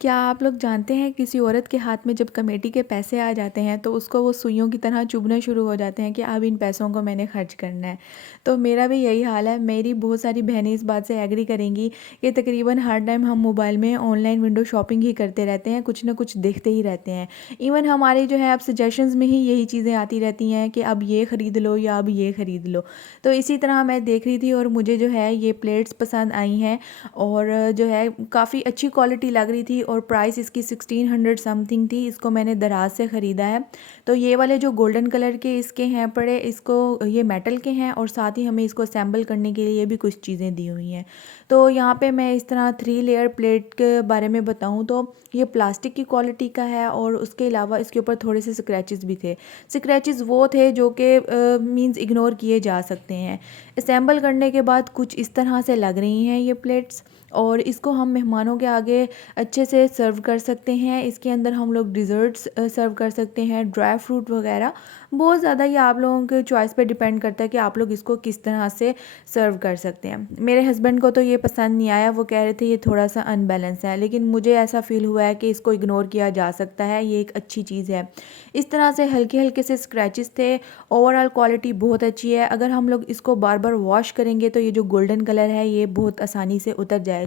क्या आप लोग जानते हैं किसी औरत के हाथ में जब कमेटी के पैसे आ जाते हैं तो उसको वो सुइयों की तरह चुभने शुरू हो जाते हैं कि अब इन पैसों को मैंने खर्च करना है। तो मेरा भी यही हाल है। मेरी बहुत सारी बहनें इस बात से एग्री करेंगी कि तकरीबन हर टाइम हम मोबाइल में ऑनलाइन विंडो शॉपिंग ही करते रहते हैं, कुछ ना कुछ देखते ही रहते हैं। इवन हमारे जो है अब सजेशंस में ही यही चीज़ें आती रहती हैं कि अब ये ख़रीद लो या अब ये ख़रीद लो। तो इसी तरह मैं देख रही थी और मुझे जो है ये प्लेट्स पसंद आई हैं और जो है काफ़ी अच्छी क्वालिटी लग रही थी और प्राइस इसकी 1600 समथिंग थी। इसको मैंने दराज से ख़रीदा है। तो ये वाले जो गोल्डन कलर के इसके हैं पड़े, इसको ये मेटल के हैं और साथ ही हमें इसको असेंबल करने के लिए भी कुछ चीज़ें दी हुई हैं। तो यहाँ पे मैं इस तरह 3 लेयर प्लेट के बारे में बताऊँ तो ये प्लास्टिक की क्वालिटी का है और उसके अलावा इसके ऊपर थोड़े से स्क्रैचेस भी थे। स्क्रैचेस वो थे जो कि मीन्स इग्नोर किए जा सकते हैं। असेंबल करने के बाद कुछ इस तरह से लग रही हैं ये प्लेट्स और इसको हम मेहमानों के आगे अच्छे से सर्व कर सकते हैं। इसके अंदर हम लोग डिज़र्ट्स सर्व कर सकते हैं, ड्राई फ्रूट वगैरह। बहुत ज़्यादा ये आप लोगों के चॉइस पे डिपेंड करता है कि आप लोग इसको किस तरह से सर्व कर सकते हैं। मेरे हस्बैंड को तो ये पसंद नहीं आया, वो कह रहे थे ये थोड़ा-सा अनबैलेंस है, लेकिन मुझे ऐसा फ़ील हुआ है कि इसको इग्नोर किया जा सकता है, ये एक अच्छी चीज़ है। इस तरह से हल्के-हल्के से स्क्रैचेस थे, ओवरऑल क्वालिटी बहुत अच्छी है। अगर हम लोग इसको बार-बार वॉश करेंगे तो ये जो गोल्डन कलर है ये बहुत आसानी से उतर जाएगा।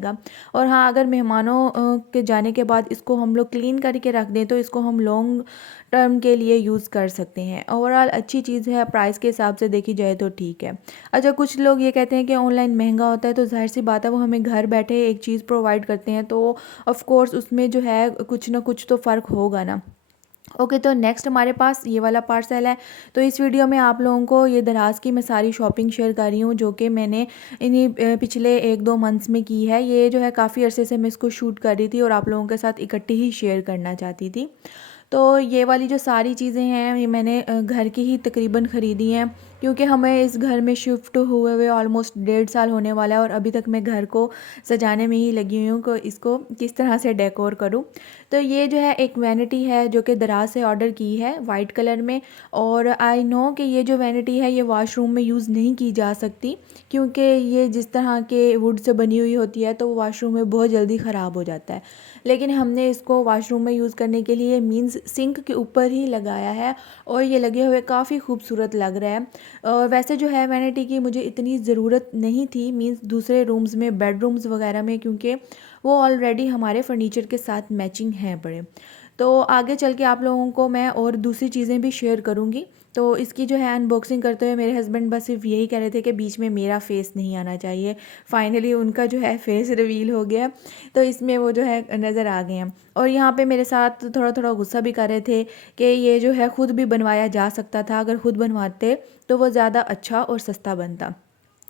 और हाँ, अगर मेहमानों के जाने के बाद इसको हम लोग क्लीन करके रख दें तो इसको हम लॉन्ग टर्म के लिए यूज़ कर सकते हैं। ओवरऑल अच्छी चीज़ है, प्राइस के हिसाब से देखी जाए तो ठीक है। अच्छा, कुछ लोग ये कहते हैं कि ऑनलाइन महंगा होता है, तो ज़ाहिर सी बात है वो हमें घर बैठे एक चीज़ प्रोवाइड करते हैं, तो ऑफ़ कोर्स उसमें जो है कुछ ना कुछ तो फ़र्क होगा ना। ओके, तो नेक्स्ट हमारे पास ये वाला पार्सल है। तो इस वीडियो में आप लोगों को ये दराज़ की मैं सारी शॉपिंग शेयर कर रही हूँ जो कि मैंने इन्हीं पिछले 1-2 मंथ्स में की है। ये जो है काफ़ी अरसे से मैं इसको शूट कर रही थी और आप लोगों के साथ इकट्ठी ही शेयर करना चाहती थी। तो ये वाली जो सारी चीज़ें हैं ये मैंने घर की ही तकरीबन ख़रीदी हैं, क्योंकि हमें इस घर में शिफ्ट हुए हुए ऑलमोस्ट 1.5 साल होने वाला है और अभी तक मैं घर को सजाने में ही लगी हुई हूँ कि इसको किस तरह से डेकोर करूँ। तो ये जो है एक वैनिटी है जो कि दराज से ऑर्डर की है वाइट कलर में। और आई नो कि ये जो वैनिटी है ये वॉशरूम में यूज़ नहीं की जा सकती, क्योंकि ये जिस तरह के वुड से बनी हुई होती है तो वॉशरूम में बहुत जल्दी ख़राब हो जाता है। लेकिन हमने इसको वॉशरूम में यूज़ करने के लिए मीन्स सिंक के ऊपर ही लगाया है और ये लगे हुए काफ़ी खूबसूरत लग रहा है। और वैसे जो है वैनिटी की मुझे इतनी ज़रूरत नहीं थी मीन्स दूसरे रूम्स में, बेडरूम्स वगैरह में, क्योंकि वो ऑलरेडी हमारे फर्नीचर के साथ मैचिंग हैं बड़े। तो आगे चल के आप लोगों को मैं और दूसरी चीज़ें भी शेयर करूँगी। तो इसकी जो है अनबॉक्सिंग करते हुए मेरे हस्बैंड बस सिर्फ यही कह रहे थे कि बीच में मेरा फेस नहीं आना चाहिए। फाइनली उनका जो है फेस रिवील हो गया, तो इसमें वो जो है नज़र आ गए हैं। और यहाँ पे मेरे साथ थोड़ा थोड़ा गुस्सा भी कर रहे थे कि ये जो है ख़ुद भी बनवाया जा सकता था, अगर ख़ुद बनवाते तो वो ज़्यादा अच्छा और सस्ता बनता।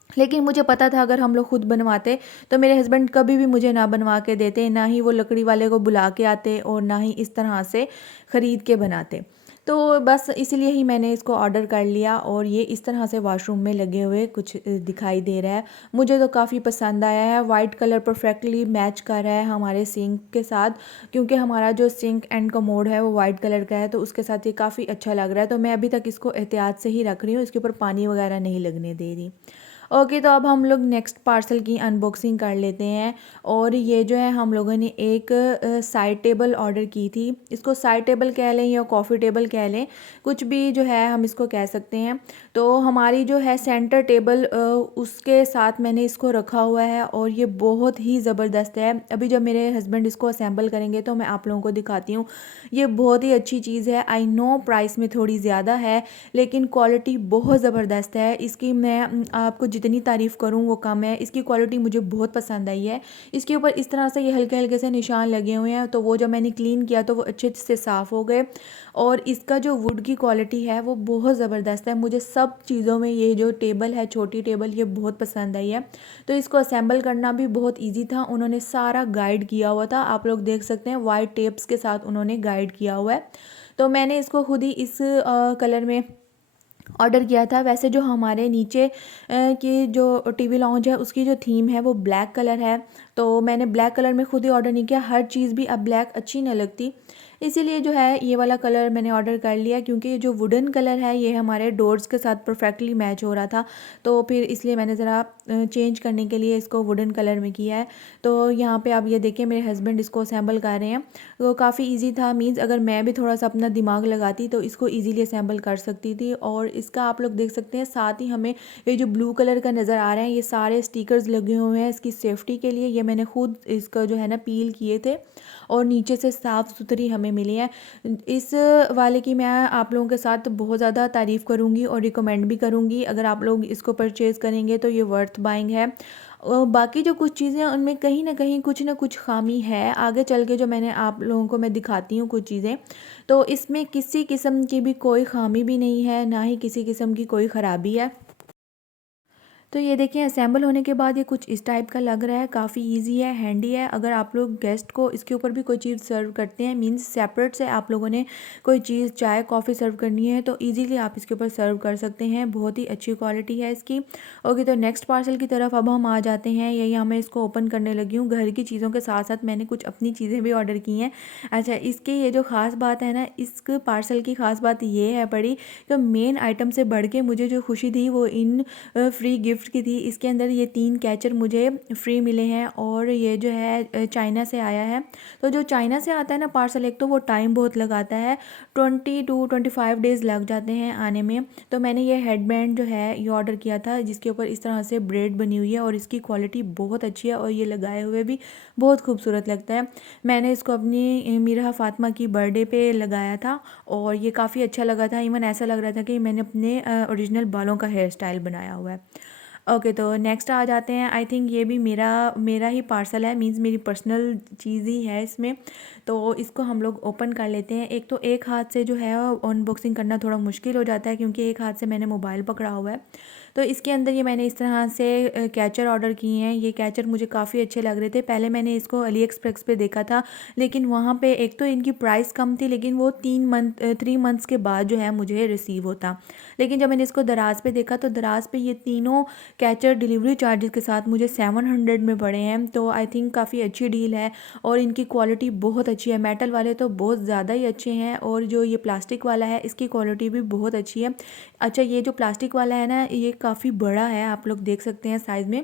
लेकिन मुझे पता था अगर हम लोग खुद बनवाते तो मेरे हस्बैंड कभी भी मुझे ना बनवा के देते, ना ही वो लकड़ी वाले को बुला के आते और ना ही इस तरह से ख़रीद के बनाते। तो बस इसलिए ही मैंने इसको ऑर्डर कर लिया और ये इस तरह से वॉशरूम में लगे हुए कुछ दिखाई दे रहा है। मुझे तो काफ़ी पसंद आया है। वाइट कलर परफेक्टली मैच कर रहा है हमारे सिंक के साथ, क्योंकि हमारा जो सिंक एंड कमोड है वो वाइट कलर का है, तो उसके साथ ये काफ़ी अच्छा लग रहा है। तो मैं अभी तक इसको एहतियात से ही रख रही हूँ, इसके ऊपर पानी वगैरह नहीं लगने दे रही। ओके, तो अब हम लोग नेक्स्ट पार्सल की अनबॉक्सिंग कर लेते हैं। और ये जो है हम लोगों ने एक साइड टेबल ऑर्डर की थी। इसको साइड टेबल कह लें या कॉफ़ी टेबल कह लें, कुछ भी जो है हम इसको कह सकते हैं। तो हमारी जो है सेंटर टेबल उसके साथ मैंने इसको रखा हुआ है और ये बहुत ही ज़बरदस्त है। अभी जब मेरे हस्बैंड इसको असेंबल करेंगे तो मैं आप लोगों को दिखाती हूँ। ये बहुत ही अच्छी चीज़ है। आई नो प्राइस में थोड़ी ज़्यादा है, लेकिन क्वालिटी बहुत ज़बरदस्त है इसकी। मैं आपको जितनी तारीफ़ करूँ वो कम है। इसकी क्वालिटी मुझे बहुत पसंद आई है। इसके ऊपर इस तरह से ये हल्के हल्के से निशान लगे हुए हैं, तो वो जब मैंने क्लीन किया तो वो अच्छे से साफ़ हो गए। और इसका जो वुड की क्वालिटी है वो बहुत ज़बरदस्त है। मुझे सब चीज़ों में ये जो टेबल है, छोटी टेबल, ये बहुत पसंद आई है। तो इसको असेंबल करना भी बहुत ईजी था। उन्होंने सारा गाइड किया हुआ था, आप लोग देख सकते हैं वाइट टेप्स के साथ उन्होंने गाइड किया हुआ है। तो मैंने इसको खुद ही इस कलर में ऑर्डर किया था। वैसे जो हमारे नीचे की जो टीवी लाउंज है उसकी जो थीम है वो ब्लैक कलर है, तो मैंने ब्लैक कलर में खुद ही ऑर्डर नहीं किया, हर चीज़ भी अब ब्लैक अच्छी नहीं लगती, इसीलिए जो है ये वाला कलर मैंने ऑर्डर कर लिया, क्योंकि ये जो वुडन कलर है ये हमारे डोर्स के साथ परफेक्टली मैच हो रहा था। तो फिर इसलिए मैंने ज़रा चेंज करने के लिए इसको वुडन कलर में किया है। तो यहाँ पे आप ये देखें, मेरे हस्बैंड इसको असेंबल कर रहे हैं। तो काफ़ी ईजी था, मीन्स अगर मैं भी थोड़ा सा अपना दिमाग लगाती तो इसको ईजीली असेंबल कर सकती थी। और इसका आप लोग देख सकते हैं, साथ ही हमें ये जो ब्लू कलर का नज़र आ रहा है, ये सारे स्टिकर्स लगे हुए हैं इसकी सेफ्टी के लिए। ये मैंने खुद इसका जो है ना पील किए थे और नीचे से साफ़ सुथरी हमें मिली है। इस वाले की मैं आप लोगों के साथ बहुत ज़्यादा तारीफ़ करूँगी और रिकमेंड भी करूँगी। अगर आप लोग इसको परचेज़ करेंगे तो ये वर्थ बाइंग है। बाकी जो कुछ चीज़ें हैं उनमें कहीं ना कुछ ख़ामी है, आगे चल के जो मैंने आप लोगों को मैं दिखाती हूँ कुछ चीज़ें। तो इसमें किसी किस्म की भी कोई ख़ामी भी नहीं है, ना ही किसी किस्म की कोई ख़राबी है। तो ये देखिए, असेंबल होने के बाद ये कुछ इस टाइप का लग रहा है, काफ़ी इजी है, हैंडी है। अगर आप लोग गेस्ट को इसके ऊपर भी कोई चीज़ सर्व करते हैं, मींस सेपरेट से आप लोगों ने कोई चीज़ चाय कॉफ़ी सर्व करनी है, तो इजीली आप इसके ऊपर सर्व कर सकते हैं। बहुत ही अच्छी क्वालिटी है इसकी। ओके, तो नेक्स्ट पार्सल की तरफ अब हम आ जाते हैं। यही मैं इसको ओपन करने लगी हूँ। घर की चीज़ों के साथ साथ मैंने कुछ अपनी चीज़ें भी ऑर्डर की हैं। अच्छा, इसकी ये जो ख़ास बात है ना, इस पार्सल की ख़ास बात ये है बड़ी, कि मेन आइटम से बढ़ के मुझे जो खुशी थी वो इन फ्री गिफ्ट की थी। इसके अंदर ये 3 कैचर मुझे फ्री मिले हैं और ये जो है चाइना से आया है। तो जो चाइना से आता है ना पार्सल, एक तो वो टाइम बहुत लगाता है, 20 टू 25 डेज़ लग जाते हैं आने में। तो मैंने ये हेडबैंड जो है ये ऑर्डर किया था, जिसके ऊपर इस तरह से ब्रेड बनी हुई है और इसकी क्वालिटी बहुत अच्छी है और ये लगाए हुए भी बहुत खूबसूरत लगता है। मैंने इसको अपनी मीरा फ़ातिमा की बर्थडे पे लगाया था और ये काफ़ी अच्छा लगा था। इवन ऐसा लग रहा था कि मैंने अपने ओरिजिनल बालों का हेयर स्टाइल बनाया हुआ है। ओके, तो नेक्स्ट आ जाते हैं। आई थिंक ये भी मेरा मेरा ही पार्सल है, मींस मेरी पर्सनल चीज़ ही है इसमें। तो इसको हम लोग ओपन कर लेते हैं। एक तो एक हाथ से जो है अनबॉक्सिंग करना थोड़ा मुश्किल हो जाता है, क्योंकि एक हाथ से मैंने मोबाइल पकड़ा हुआ है। तो इसके अंदर ये मैंने इस तरह से कैचर ऑर्डर किए हैं। ये कैचर मुझे काफ़ी अच्छे लग रहे थे। पहले मैंने इसको अली एक्सप्रेस पे देखा था, लेकिन वहाँ पे एक तो इनकी प्राइस कम थी, लेकिन वो 3 मंथ्स के बाद जो है मुझे रिसीव होता। लेकिन जब मैंने इसको दराज पे देखा तो दराज पे ये तीनों कैचर डिलीवरी चार्जेस के साथ मुझे 700 में पड़े हैं। तो आई थिंक काफ़ी अच्छी डील है और इनकी क्वालिटी बहुत अच्छी है। मेटल वाले तो बहुत ज़्यादा ही अच्छे हैं और जो ये प्लास्टिक वाला है इसकी क्वालिटी भी बहुत अच्छी है। अच्छा, ये जो प्लास्टिक वाला है ना, ये काफ़ी बड़ा है, आप लोग देख सकते हैं साइज़ में।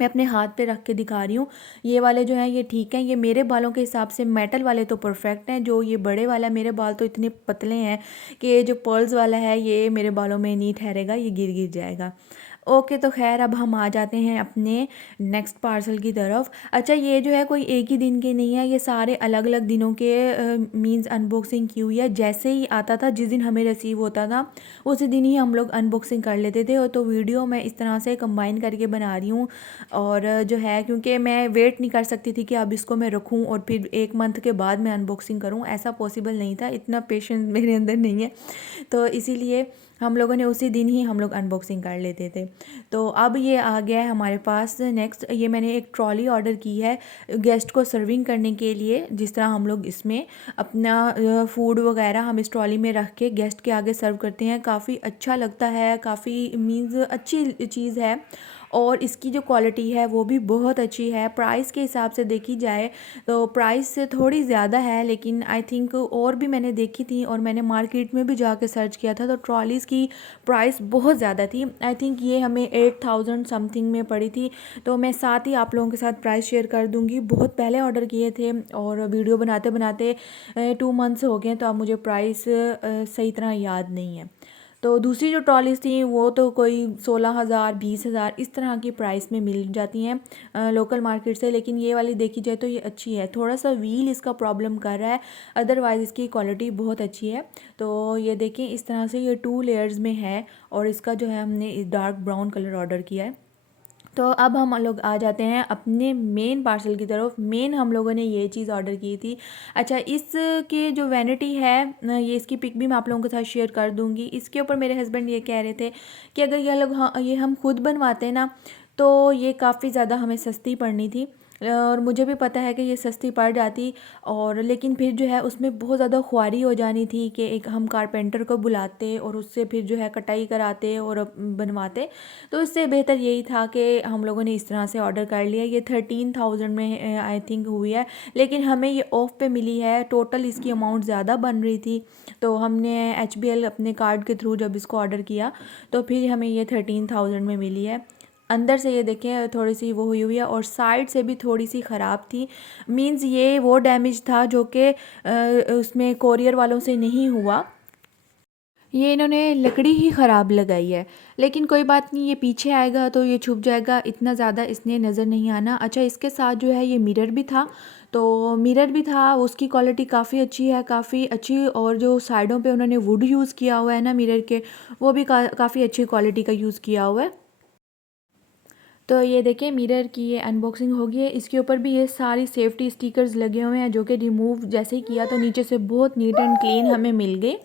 मैं अपने हाथ पे रख के दिखा रही हूँ। ये वाले जो हैं ये ठीक हैं, ये मेरे बालों के हिसाब से मेटल वाले तो परफेक्ट हैं। जो ये बड़े वाला, मेरे बाल तो इतने पतले हैं कि ये जो पर्ल्स वाला है ये मेरे बालों में नहीं ठहरेगा, ये गिर गिर जाएगा। ओके, तो खैर अब हम आ जाते हैं अपने नेक्स्ट पार्सल की तरफ। अच्छा, ये जो है कोई एक ही दिन के नहीं है, ये सारे अलग अलग दिनों के मींस अनबॉक्सिंग की हुई है। जैसे ही आता था, जिस दिन हमें रिसीव होता था उसी दिन ही हम लोग अनबॉक्सिंग कर लेते थे। और तो वीडियो मैं इस तरह से कंबाइन करके बना रही हूँ। और जो है, क्योंकि मैं वेट नहीं कर सकती थी कि अब इसको मैं रखूँ और फिर 1 मंथ के बाद मैं अनबॉक्सिंग करूँ, ऐसा पॉसिबल नहीं था, इतना पेशेंस मेरे अंदर नहीं है। तो इसीलिए हम लोगों ने उसी दिन ही हम लोग अनबॉक्सिंग कर लेते थे। तो अब ये आ गया है हमारे पास नेक्स्ट। ये मैंने एक ट्रॉली ऑर्डर की है गेस्ट को सर्विंग करने के लिए। जिस तरह हम लोग इसमें अपना फूड वगैरह हम इस ट्रॉली में रख के गेस्ट के आगे सर्व करते हैं, काफ़ी अच्छा लगता है, काफ़ी मीन्स अच्छी चीज़ है। और इसकी जो क्वालिटी है वो भी बहुत अच्छी है। प्राइस के हिसाब से देखी जाए तो प्राइस से थोड़ी ज़्यादा है, लेकिन आई थिंक और भी मैंने देखी थी और मैंने मार्केट में भी जाके सर्च किया था तो ट्रॉलीज़ की प्राइस बहुत ज़्यादा थी। आई थिंक ये हमें 8000 समथिंग में पड़ी थी। तो मैं साथ ही आप लोगों के साथ प्राइस शेयर कर दूँगी। बहुत पहले ऑर्डर किए थे और वीडियो बनाते बनाते 2 मंथ्स हो गए, तो अब मुझे प्राइस सही तरह याद नहीं है। तो दूसरी जो ट्रॉलीज़ थी वो तो कोई 16,000 20,000 इस तरह की प्राइस में मिल जाती हैं लोकल मार्केट से। लेकिन ये वाली देखी जाए तो ये अच्छी है, थोड़ा सा व्हील इसका प्रॉब्लम कर रहा है, अदरवाइज़ इसकी क्वालिटी बहुत अच्छी है। तो ये देखें, इस तरह से ये 2 लेयर्स में है और इसका जो है हमने डार्क ब्राउन कलर ऑर्डर किया है। तो अब हम लोग आ जाते हैं अपने मेन पार्सल की तरफ। मेन हम लोगों ने ये चीज़ ऑर्डर की थी। अच्छा, इसके जो वैनिटी है ये इसकी पिक भी मैं आप लोगों के साथ शेयर कर दूँगी। इसके ऊपर मेरे हस्बैंड ये कह रहे थे कि अगर ये लोग, हाँ, ये हम खुद बनवाते ना तो ये काफ़ी ज़्यादा हमें सस्ती पड़नी थी। और मुझे भी पता है कि ये सस्ती पड़ जाती, और लेकिन फिर जो है उसमें बहुत ज़्यादा ख्वारी हो जानी थी कि एक हम कारपेंटर को बुलाते और उससे फिर जो है कटाई कराते और बनवाते। तो इससे बेहतर यही था कि हम लोगों ने इस तरह से ऑर्डर कर लिया। ये 13,000 में आई थिंक हुई है, लेकिन हमें ये ऑफ़ पे मिली है। टोटल इसकी अमाउंट ज़्यादा बन रही थी, तो हमने HBL अपने कार्ड के थ्रू जब इसको ऑर्डर किया तो फिर हमें ये 13,000 में मिली है। अंदर से ये देखें थोड़ी सी वो हुई हुई है, और साइड से भी थोड़ी सी ख़राब थी। मींस ये वो डैमेज था जो कि उसमें कोरियर वालों से नहीं हुआ, ये इन्होंने लकड़ी ही ख़राब लगाई है। लेकिन कोई बात नहीं, ये पीछे आएगा तो ये छुप जाएगा, इतना ज़्यादा इसने नज़र नहीं आना। अच्छा, इसके साथ जो है ये मिरर भी था, तो मिरर भी था, उसकी क्वालिटी काफ़ी अच्छी है, काफ़ी अच्छी। और जो साइडों पे उन्होंने वुड यूज़ किया हुआ है ना मिरर के, वो भी काफ़ी अच्छी क्वालिटी का यूज़ किया हुआ है। तो ये देखिए मिरर की ये अनबॉक्सिंग हो गई है। इसके ऊपर भी ये सारी सेफ्टी स्टिकर्स लगे हुए हैं, जो कि रिमूव जैसे ही किया तो नीचे से बहुत नीट एंड क्लीन हमें मिल गई।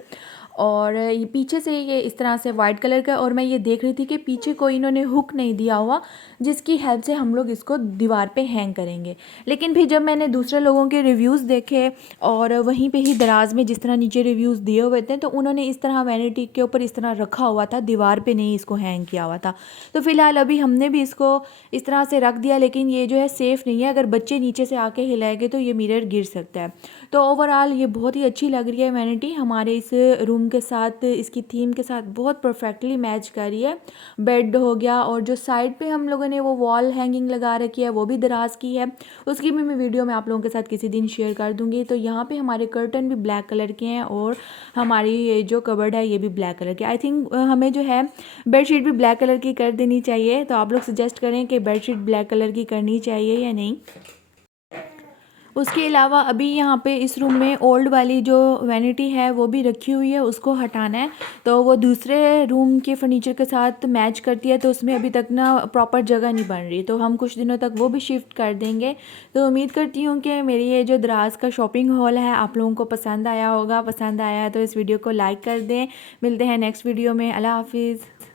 और ये पीछे से ये इस तरह से वाइट कलर का, और मैं ये देख रही थी कि पीछे कोई इन्होंने हुक नहीं दिया हुआ जिसकी हेल्प से हम लोग इसको दीवार पे हैंग करेंगे। लेकिन फिर जब मैंने दूसरे लोगों के रिव्यूज़ देखे, और वहीं पे ही दराज में जिस तरह नीचे रिव्यूज़ दिए हुए थे, तो उन्होंने इस तरह वैनिटी के ऊपर इस तरह रखा हुआ था, दीवार पे नहीं इसको हैंग किया हुआ था। तो फ़िलहाल अभी हमने भी इसको इस तरह से रख दिया, लेकिन ये जो है सेफ़ नहीं है। अगर बच्चे नीचे से आके हिलाएंगे तो ये मिरर गिर सकता है। तो ओवरऑल ये बहुत ही अच्छी लग रही है वैनिटी, हमारे इस रूम के साथ, इसकी थीम के साथ बहुत परफेक्टली मैच कर रही है। बेड हो गया, और जो साइड पे हम लोगों ने वो वॉल हैंगिंग लगा रखी है वो भी दराज की है, उसकी भी मैं वीडियो में आप लोगों के साथ किसी दिन शेयर कर दूंगी। तो यहाँ पे हमारे कर्टन भी ब्लैक कलर के हैं, और हमारी ये जो कबर्ड है ये भी ब्लैक कलर की। आई थिंक हमें जो है बेडशीट भी ब्लैक कलर की कर देनी चाहिए। तो आप लोग सजेस्ट करें कि बेडशीट ब्लैक कलर की करनी चाहिए या नहीं। उसके अलावा अभी यहाँ पे इस रूम में ओल्ड वाली जो वैनिटी है वो भी रखी हुई है, उसको हटाना है। तो वो दूसरे रूम के फर्नीचर के साथ मैच करती है, तो उसमें अभी तक ना प्रॉपर जगह नहीं बन रही, तो हम कुछ दिनों तक वो भी शिफ्ट कर देंगे। तो उम्मीद करती हूँ कि मेरी ये जो दराज का शॉपिंग हॉल है आप लोगों को पसंद आया होगा। पसंद आया है तो इस वीडियो को लाइक कर दें। मिलते हैं नेक्स्ट वीडियो में। अल्लाह हाफिज़।